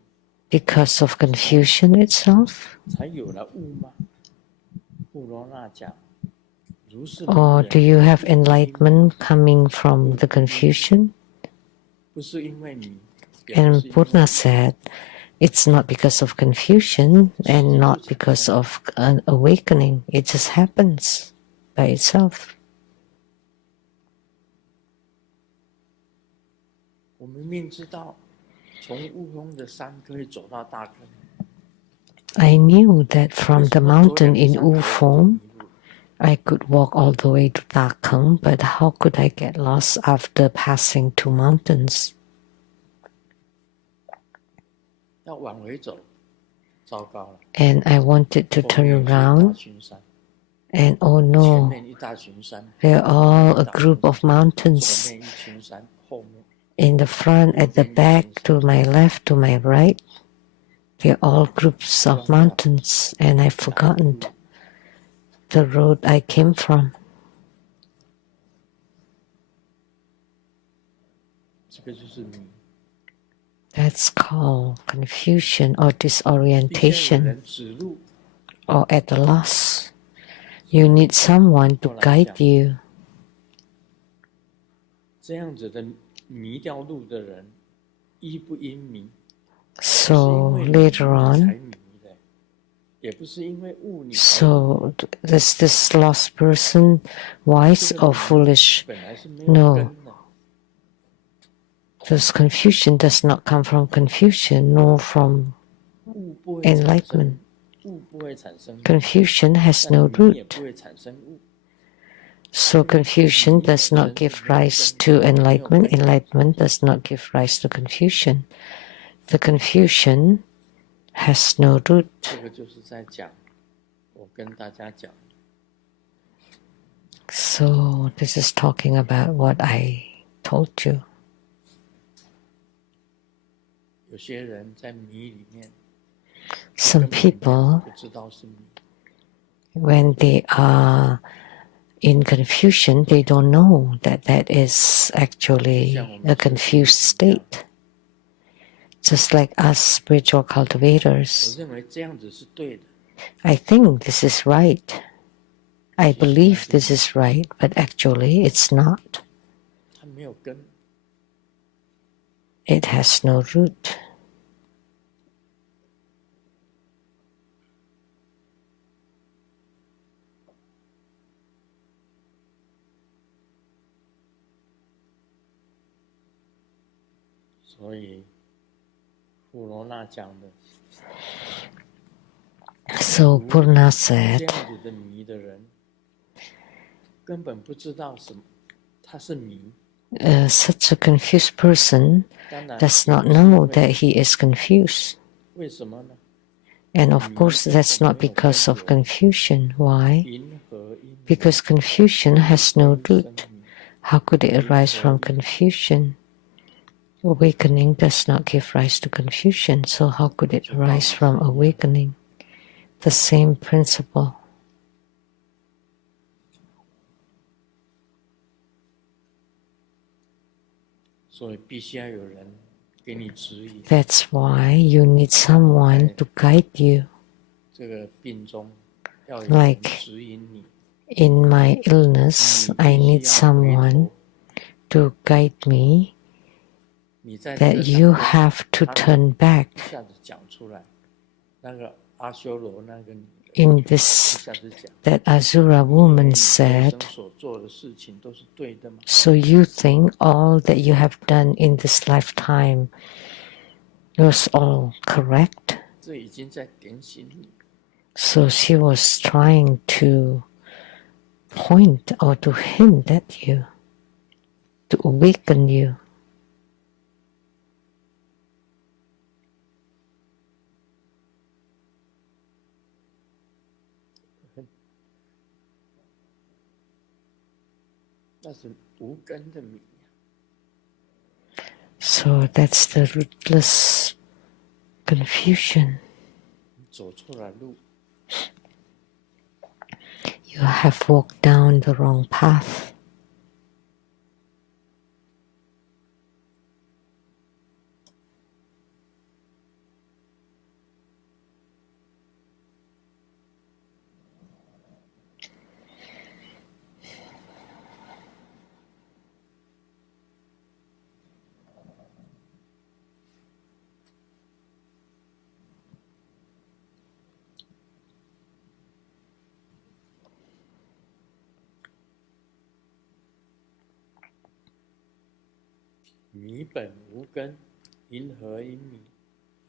because of confusion itself? 才有了悟吗？富罗那讲，如是迷 Or 人 do you have 必因 enlightenment coming from the confusion? 不是因为迷，也不 And 是因为 Purna said, it's not because of confusion and not because of an awakening. It just happens by itself. 我明明知道，从雾峰的山可以走到大坑， I knew that from 为 the 什么走 mountain 2 in 个山头我就 Wufeng, 迷路？ I could walk all the way to Dakeng, but how could I get lost after passing 2 mountains? 要往回走，糟糕了， And I wanted to 后 turn 面是一大 around, 群山， and oh 前 no, 面一大群山， they're all 一 a 大 group 群 of 山， mountains. 左面一群山，后面 In the front, at the back, to my left, to my right, they're all groups of mountains, and I've forgotten the road I came from. 这个就是迷。That's called confusion or disorientation or at a loss. You need someone to guide you. 这样子的迷掉路的人，因不因迷？ So later on, 也不是因为悟你 so is this lost person wise or foolish? No. This confusion does not come from confusion nor from enlightenment. Confusion has no root. So confusion does not give rise to enlightenment. Enlightenment does not give rise to confusion. The confusion has no root. So this is talking about what I told you. Some people, when they are in confusion, they don't know that that is actually a confused state. Just like us spiritual cultivators. I think this is right. I believe this is right, but actually it's not. It has no root. So Purna said, such a confused person does not know that he is confused. And of course that's not because of confusion. Why? Because confusion has no root. How could it arise from confusion? Awakening does not give rise to confusion, so how could it arise from awakening? The same principle. That's why you need someone to guide you. Like in my illness, I need someone to guide me that you have to turn back. In this, that Asura woman said, so you think all that you have done in this lifetime was all correct? So she was trying to point or to hint at you, to awaken you. So that's the rootless confusion. You have walked down the wrong path.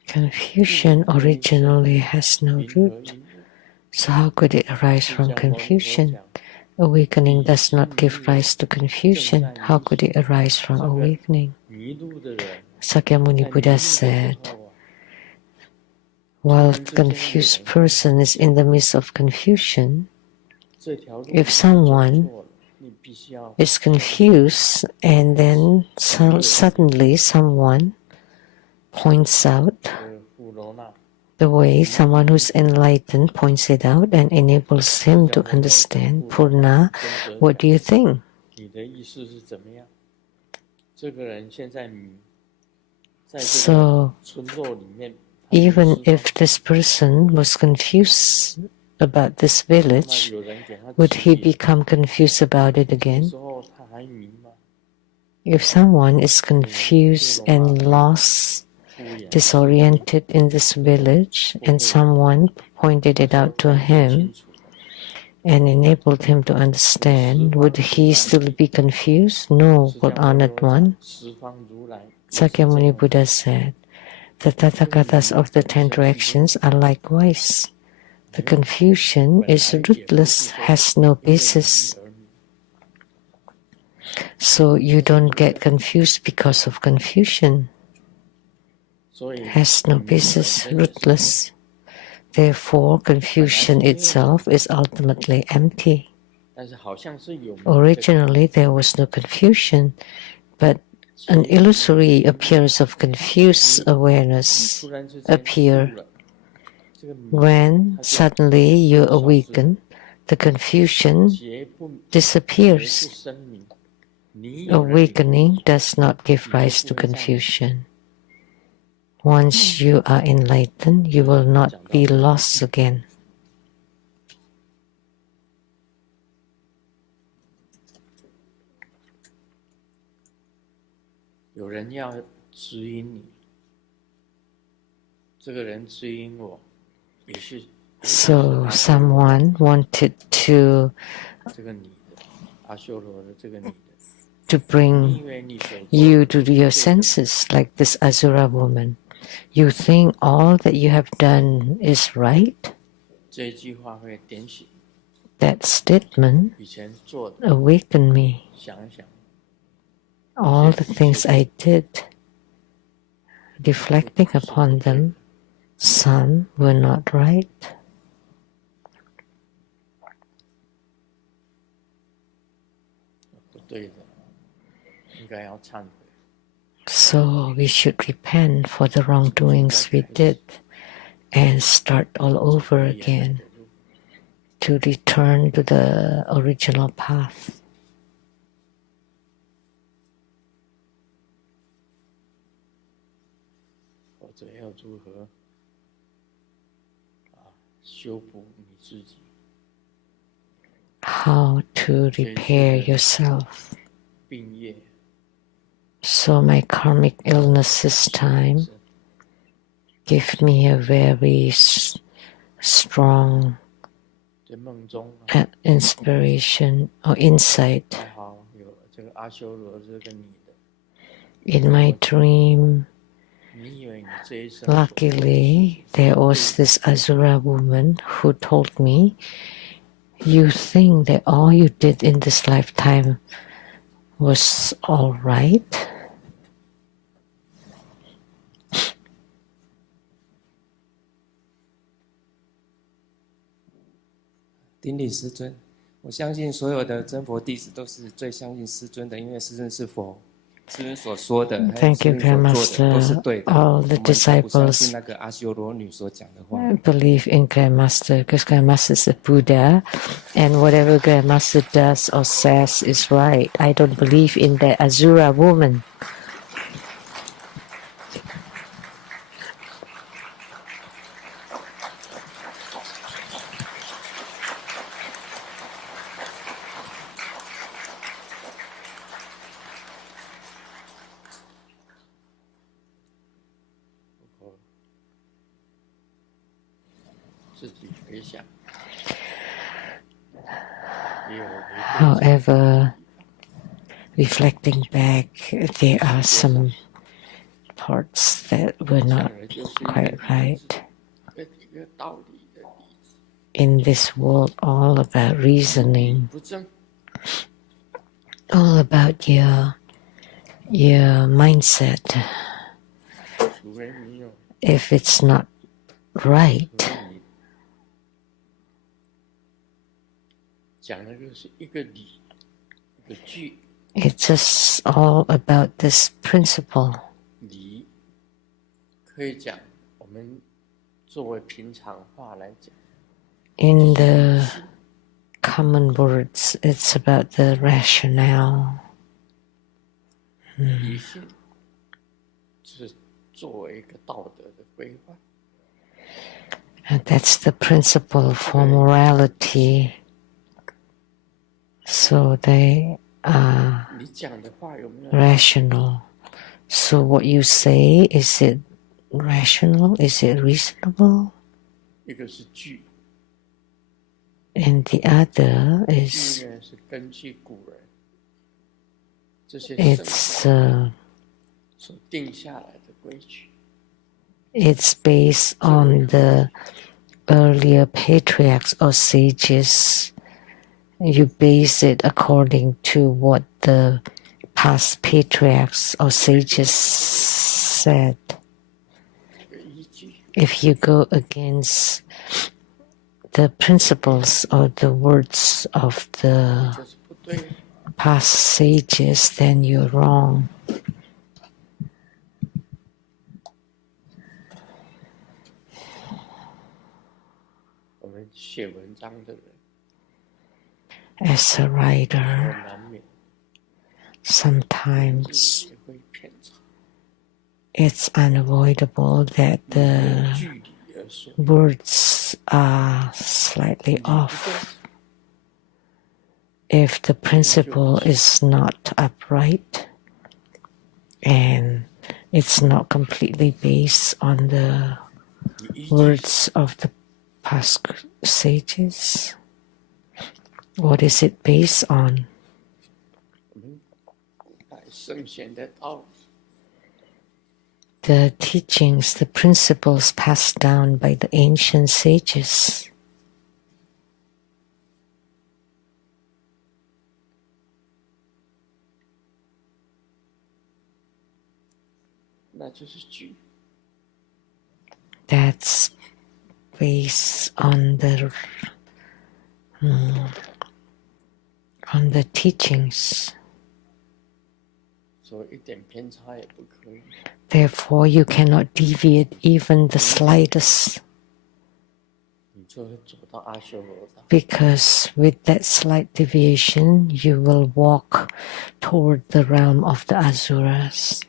Confusion originally has no root. So how could it arise from confusion? Awakening does not give rise to confusion. How could it arise from awakening? Sakyamuni Buddha said, while the confused person is in the midst of confusion, if someone is confused and then suddenly someone points out the way, someone who's enlightened points it out and enables him to understand, Purna, what do you think? So even if this person was confused about this village, would he become confused about it again? If someone is confused and lost, disoriented in this village, and someone pointed it out to him and enabled him to understand, would he still be confused? No, good honored one. Sakyamuni Buddha said, the Tathagatas of the 10 directions are likewise. The confusion is rootless, has no basis. So you don't get confused because of confusion. Has no basis, rootless. Therefore, confusion itself is ultimately empty. Originally, there was no confusion, but an illusory appearance of confused awareness appears. When suddenly you awaken, the confusion disappears. Awakening does not give rise to confusion. Once you are enlightened, you will not be lost again. So someone wanted to bring you to your senses, like this Asura woman. You think all that you have done is right? That statement awakened me. All the things I did, reflecting upon them, some were not right. So we should repent for the wrongdoings we did and start all over again to return to the original path. How to repair yourself. So my karmic illness this time gave me a very strong inspiration or insight. In my dream, luckily, there was this Asura woman who told me, you think that all you did in this lifetime was all right?顶礼师尊，我相信所有的真佛弟子都是最相信师尊的，因为师尊是佛，师尊所说的，还有师尊所做的都是对的。All the 我们不相信 disciples 那个阿修罗女所讲的话。believe in Grandmaster because Grandmaster is a Buddha, and whatever Grandmaster does or says is right. I don't believe in the Asura woman. However, reflecting back, there are some parts that were not quite right. In this world, all about reasoning, all about your mindset. If it's not right, it's just all about this principle. In the common words, it's about the rationale. 作为一个道德的规范。 And that's the principle for morality. So they are 你讲的话有没有 rational. So what you say, is it rational? Is it reasonable? 一个是句， And the other 句 is 呢是根据古人这些圣 it's 所定下来的规矩。 it's based on the earlier patriarchs or sages. You base it according to what the past patriarchs or sages said. 这个依据 If you go against the principles or the words of the 就是不对。 past sages, then you're wrong. 我们写文章的人 As a 我 writer, 难免 sometimes 也会偏差， it's unavoidable that 没有 the 据理而说。 words are slightly off. If the principle is not upright and it's not completely based on the 你依据 words of the past sages, what is it based on? 我们古代圣贤的道理， The teachings, the principles passed down by the ancient sages. 那就是句。 That's based on the teachings. 所以一点偏差也不可以。 Therefore, you cannot deviate even the slightest, 你就会走到阿修罗道。 because with that slight deviation, you will walk toward the realm of the Asuras.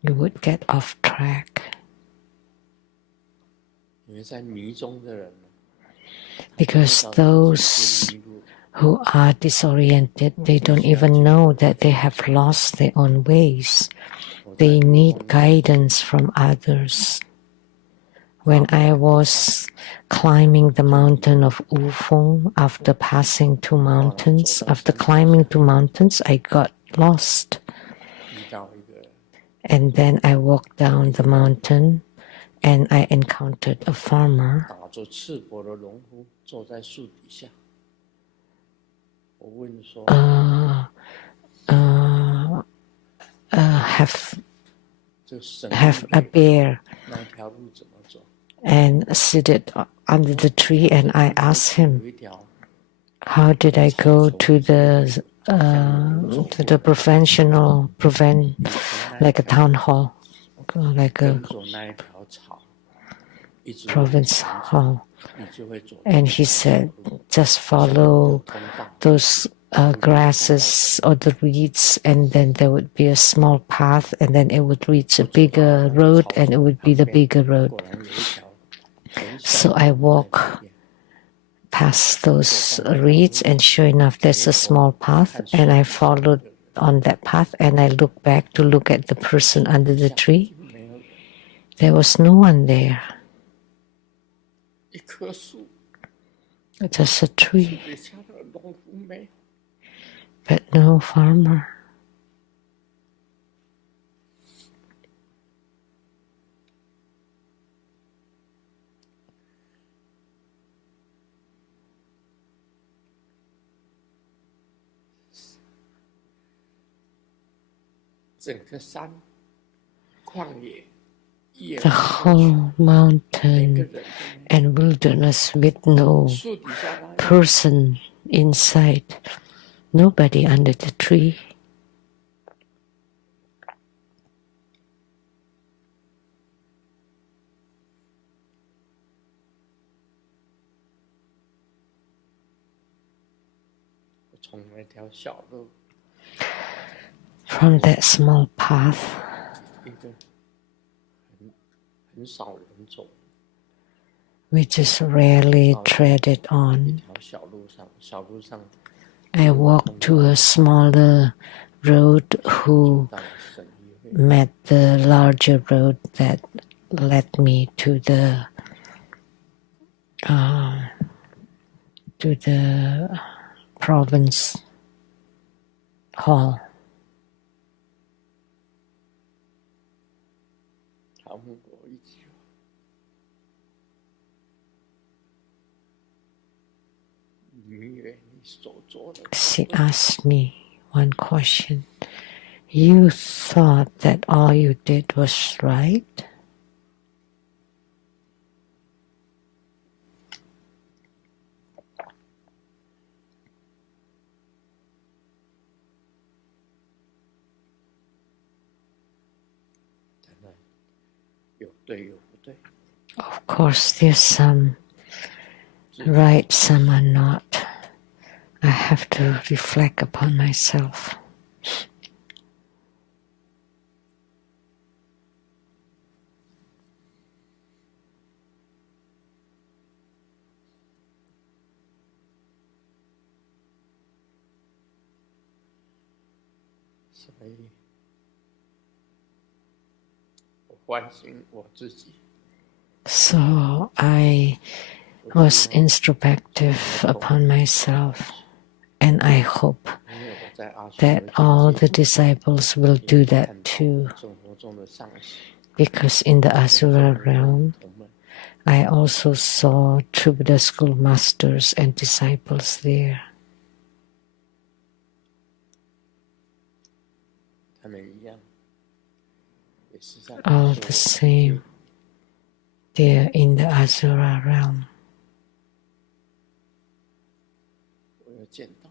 You would get off track. 因为在迷中的人呢， Because 不知道自己 those 已经迷路， who are disoriented, they don't even know that they have lost their own ways. 我在 They 迷 need 宫 guidance from others. When I was climbing the mountain of Wufeng, after passing two mountains, after climbing two mountains, I got lost. 遇到一个 And then I walked down the mountain and I encountered a farmer 打着赤膊的农夫坐在树底下。我问说， 这个神 have a bear 那条路怎么走？ and seated under the tree, and I asked him, 有一条 how did I go to the professional like a town hall, like a 跟着那一条草，一直往 province 前走， hall? 你就会走到 And he said, just follow 通道。 those grasses or the reeds, and then there would be a small path, and then it would reach a bigger road, and it would be the bigger road. 果然有一条很小 So 的 I 路 walk 在那边 past those reeds, and sure enough, there's a small path, and I followed on that path, and I looked back to look at the person under the tree. 没有人， There was no one there, 一棵树， just a tree, 底下的农夫没有。 but no farmer. 整个山、旷野、野 The 蛮 whole 连 mountain 个人都没有。 and wilderness with no 树底下哪有？ person inside, nobody under the tree. 我从那条小路 from that small path 一个很少人走， we just rarely tread it 一 on. 条小路上 I walked to a smaller road who 到了省议会， met the larger road that led me to the province hall. 他问我一句话：你以为你所做的 She asked me one question. You thought that all you did was right? 当然有对有不对， Of course, there's some right, some are not. I have to reflect upon myself. 所以我反省我自己。 So I was introspective upon myself, and I hope 因为我在阿修 that 罗 all 境 the disciples will 界 do that 看到 too, 生活中的上师 because in the 跟 Asura 众 realm, 同们 I also saw true Buddha school masters and disciples there. 他们一样，也是在 All 阿修 the 罗 same, there in the Asura realm. 我有见到，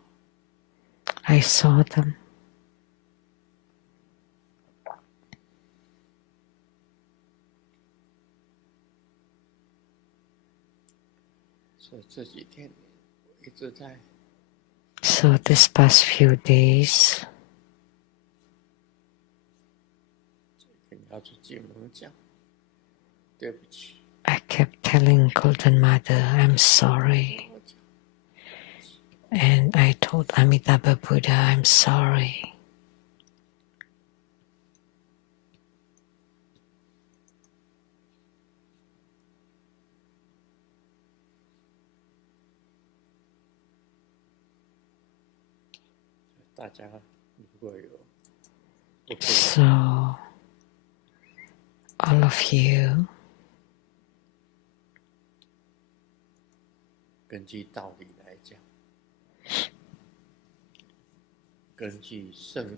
I saw them. 所以这几天我一直在 So this past few days, 跟要去进门讲，对不起， I kept telling Golden Mother, I'm sorry. 我讲 And I told Amitabha Buddha, I'm sorry. 大家如果有不可以 So, all of you, 根据道理来讲，根据圣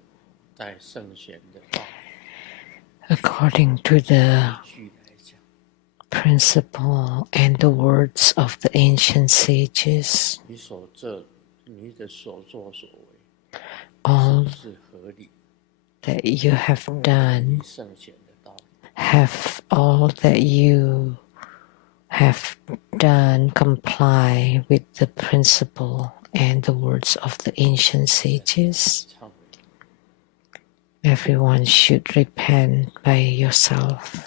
代圣贤的道理 according to the 据来讲， principle and the words of the ancient sages, 你的所作所为 all 是合理， that you have done, 圣贤的道理， have all that you have done comply with the principle and the words of the ancient sages. 忏悔。 Everyone should repent by yourself.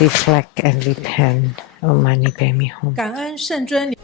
Reflect and repent. Om Mani Padme Hum. 感恩圣尊。